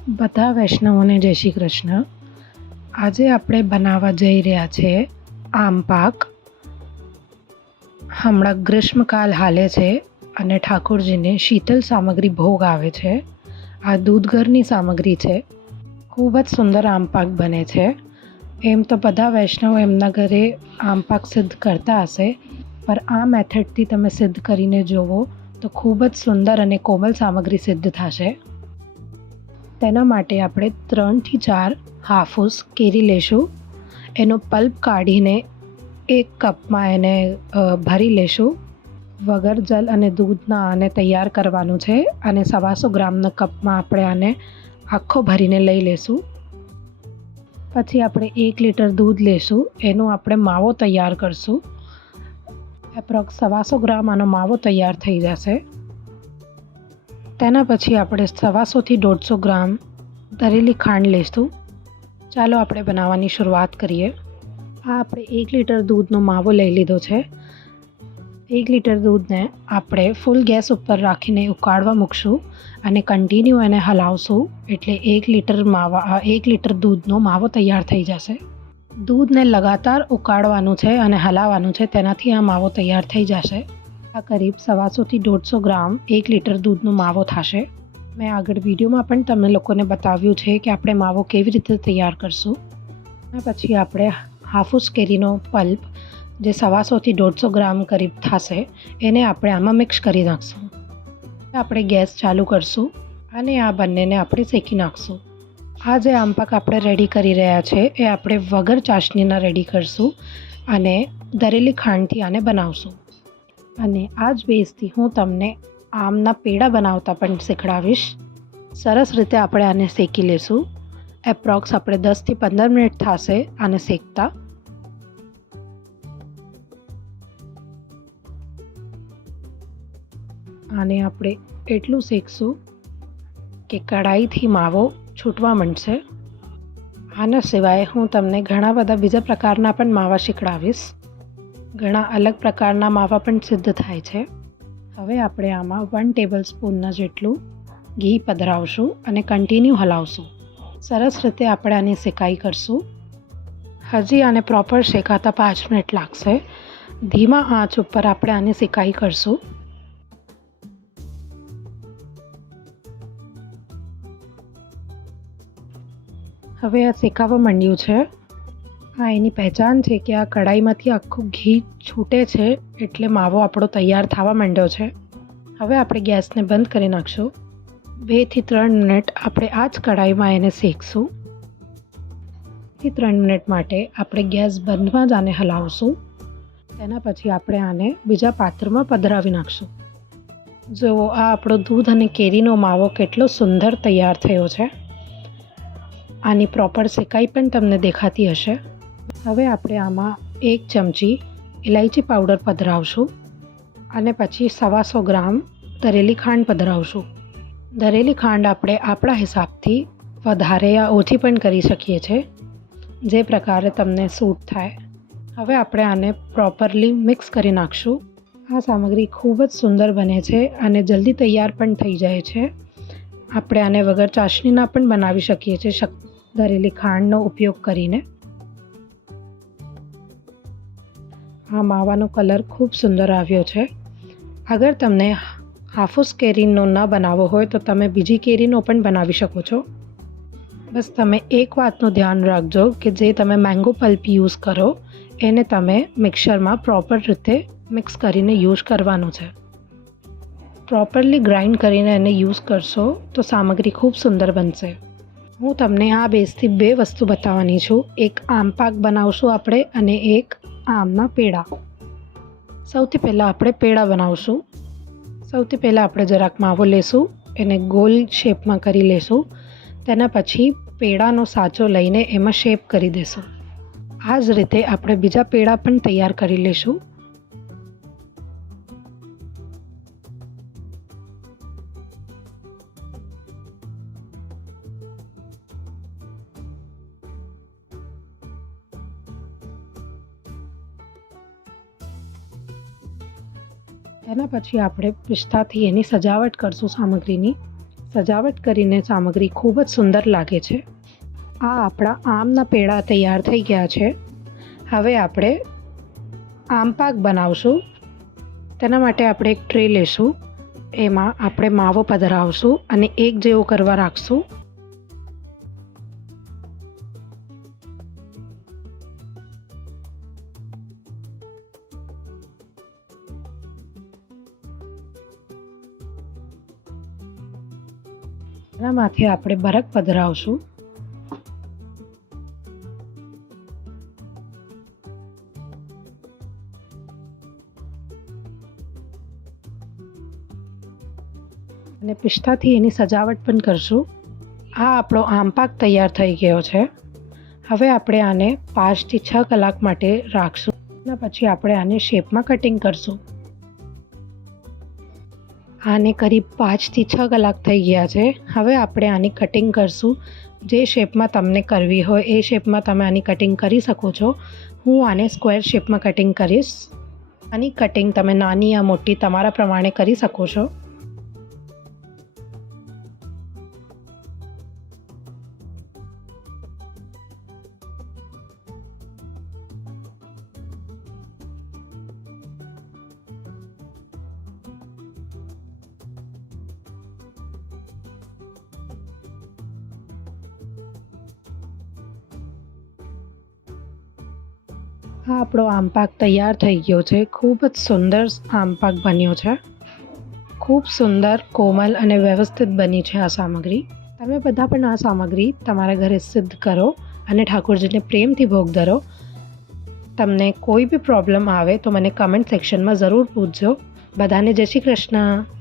બધા વૈષ્ણવોને જય શ્રી કૃષ્ણ. આજે આપણે બનાવવા જઈ રહ્યા છે આમ પાક. હમણાં ગ્રીષ્મકાલ હાલે છે અને ઠાકોરજીને શીતલ સામગ્રી ભોગ આવે છે. આ દૂધઘરની સામગ્રી છે. ખૂબ જ સુંદર આમ પાક બને છે. એમ તો બધા વૈષ્ણવ એમના ઘરે આમ પાક સિદ્ધ કરતા હશે, પણ આ મેથડથી તમે સિદ્ધ કરીને જુઓ તો ખૂબ જ સુંદર અને કોમલ સામગ્રી સિદ્ધ થશે. તેના માટે આપણે 3 થી 4 હાફૂસ કેરી લેશું. એનો પલ્પ કાઢીને 1 કપમાં એને ભરી લેશું. વગર જલ અને દૂધના આને તૈયાર કરવાનું છે અને 125 ગ્રામના કપમાં આપણે આને આખો ભરીને લઈ લેશું. પછી આપણે 1 લીટર દૂધ લેશું. એનો આપણે માવો તૈયાર કરશું. એપ્રોક્સ 125 ગ્રામ આનો માવો તૈયાર થઈ જશે. તેના પછી આપણે 125 થી 150 ગ્રામ તરેલી ખાંડ લઈશું. ચાલો આપણે બનાવવાની શરૂઆત કરીએ. આ આપણે 1 લીટર દૂધનો માવો લઈ લીધો છે. 1 લીટર દૂધને આપણે ફૂલ ગેસ ઉપર રાખીને ઉકાળવા મૂકશું અને કન્ટિન્યુ એને હલાવશું, એટલે 1 લીટર દૂધનો માવો તૈયાર થઈ જશે. દૂધને લગાતાર ઉકાળવાનું છે અને હલાવવાનું છે, તેનાથી આ માવો તૈયાર થઈ જશે. આ કરીબ 125 થી 150 ગ્રામ 1 લીટર દૂધનો માવો થશે. મેં આગળ વિડીયોમાં પણ તમને લોકોને બતાવ્યું છે કે આપણે માવો કેવી રીતે તૈયાર કરશું. અને પછી આપણે હાફૂસ કેરીનો પલ્પ, જે 125 થી 150 ગ્રામ કરીબ થશે, એને આપણે આમાં મિક્સ કરી નાખશું. આપણે ગેસ ચાલુ કરશું અને આ બંનેને આપણે શેકી નાખશું. આ જે આમ પાક આપણે રેડી કરી રહ્યા છે એ આપણે વગર ચાસણીના રેડી કરશું અને દરેલી ખાંડથી આને બનાવશું. અને આ જ બેઝથી હું તમને આમના પેડા બનાવતા પણ શીખડાવીશ. સરસ રીતે આપણે આને શેકી લેશું. એપ્રોક્સ આપણે 10 થી 15 મિનિટ થશે આને શેકતા. આને આપણે એટલું શેકશું કે કઢાઈથી માવો છૂટવા માંડશે. આના સિવાય હું તમને ઘણા બધા બીજા પ્રકારના પણ માવા શીખડાવીશ. ઘણા અલગ પ્રકારના માવા પણ સિદ્ધ થાય છે. હવે આપણે આમાં 1 ટેબલ સ્પૂનના જેટલું ઘી પધરાવશું અને કન્ટિન્યુ હલાવશું. સરસ રીતે આપણે આની શેકાઈ કરશું. હજી આને પ્રોપર શેકાતા 5 મિનિટ લાગશે. ધીમા આંચ ઉપર આપણે આને શેકાઈ કરશું. હવે આ શેકાવા માંડ્યું છે. આ એની પહેચાન છે કે આ કઢાઈમાંથી આખું ઘી છૂટે છે, એટલે માવો આપણો તૈયાર થવા માંડ્યો છે. હવે આપણે ગેસને બંધ કરી નાખશું. 2 થી 3 મિનિટ આપણે આ જ કઢાઈમાં એને શેકશું. 2 થી 3 મિનિટ માટે આપણે ગેસ બંધમાં જ આને હલાવશું. તેના પછી આપણે આને બીજા પાત્રમાં પધરાવી નાખશું. જુઓ, આ આપણો દૂધ અને કેરીનો માવો કેટલો સુંદર તૈયાર થયો છે. આની પ્રોપર શેકાઈ પણ તમને દેખાતી હશે. હવે આપણે આમાં 1 ચમચી ઇલાયચી પાવડર પધરાવશું અને પછી 125 ગ્રામ દરેલી ખાંડ પધરાવશું. દરેલી ખાંડ આપણે આપણા હિસાબથી વધારે યા ઓછી પણ કરી શકીએ છીએ, જે પ્રકારે તમને સૂટ થાય. હવે આપણે આને પ્રોપરલી મિક્સ કરી નાખશું. આ સામગ્રી ખૂબ જ સુંદર બને છે અને જલ્દી તૈયાર પણ થઈ જાય છે. આપણે આને વગર ચાસણીના પણ બનાવી શકીએ છીએ દરેલી ખાંડનો ઉપયોગ કરીને. આ માવાનો કલર ખૂબ સુંદર આવ્યો છે. અગર તમને હાફૂસ કેરીનો ન બનાવવો હોય તો તમે બીજી કેરીનો પણ બનાવી શકો છો. બસ તમે એક વાતનું ધ્યાન રાખજો કે જે તમે મેંગો પલ્પ યુઝ કરો એને તમે મિક્સરમાં પ્રોપર રીતે મિક્સ કરીને યુઝ કરવાનું છે. પ્રોપરલી ગ્રાઇન્ડ કરીને એને યુઝ કરશો તો સામગ્રી ખૂબ સુંદર બનશે. હું તમને આ બેઝથી 2 વસ્તુ બતાવવાની છું. એક આમ પાક બનાવશું આપણે અને એક આમના પેડા. સૌથી પહેલાં આપણે પેડા બનાવશું. સૌથી પહેલાં આપણે જરાક માવો લેશું, એને ગોલ શેપમાં કરી લેશું. તેના પછી પેડાનો સાચો લઈને એમાં શેપ કરી દેશું. આ જ રીતે આપણે બીજા પેડા પણ તૈયાર કરી લેશું. તેના પછી આપણે પિસ્તાથી એની સજાવટ કરશું સામગ્રીની. સજાવટ કરીને સામગ્રી ખૂબ જ સુંદર લાગે છે. આ આપણા આમના પેડા તૈયાર થઈ ગયા છે. હવે આપણે આમ પાક બનાવશું. તેના માટે આપણે એક ટ્રે લેશું. એમાં આપણે માવો પધરાવશું અને એક જેવો કરવા રાખશું. એના માથે આપણે બરફ પધરાવશું. અને પિસ્તાથી એની સજાવટ પણ કરશું. આ આપણો આમ પાક તૈયાર થઈ ગયો છે. હવે આપણે આને 5 થી 6 કલાક માટે રાખશું. એના પછી આપણે આને શેપમાં કટિંગ કરશું. આને કરીબ 5 થી 6 કલાક થઈ ગયા છે. હવે આપણે આની કટિંગ કરશું. જે શેપમાં તમને કરવી હોય એ શેપમાં તમે આની કટિંગ કરી શકો છો. હું આને સ્ક્વેર શેપમાં કટિંગ કરીશ. આની કટિંગ તમે નાની યા મોટી તમારા પ્રમાણે કરી શકો છો. આ આપણો આમ પાક તૈયાર થઈ ગયો છે. ખૂબ જ સુંદર આમ પાક બન્યો છે. ખૂબ સુંદર, કોમલ અને વ્યવસ્થિત બની છે આ સામગ્રી. તમે બધા પણ આ સામગ્રી તમારા ઘરે સિદ્ધ કરો અને ઠાકોરજીને પ્રેમથી ભોગ ધરો. તમને કોઈ બી પ્રોબ્લેમ આવે તો મને કમેન્ટ સેક્શનમાં જરૂર પૂછજો. બધાને જય શ્રી કૃષ્ણ.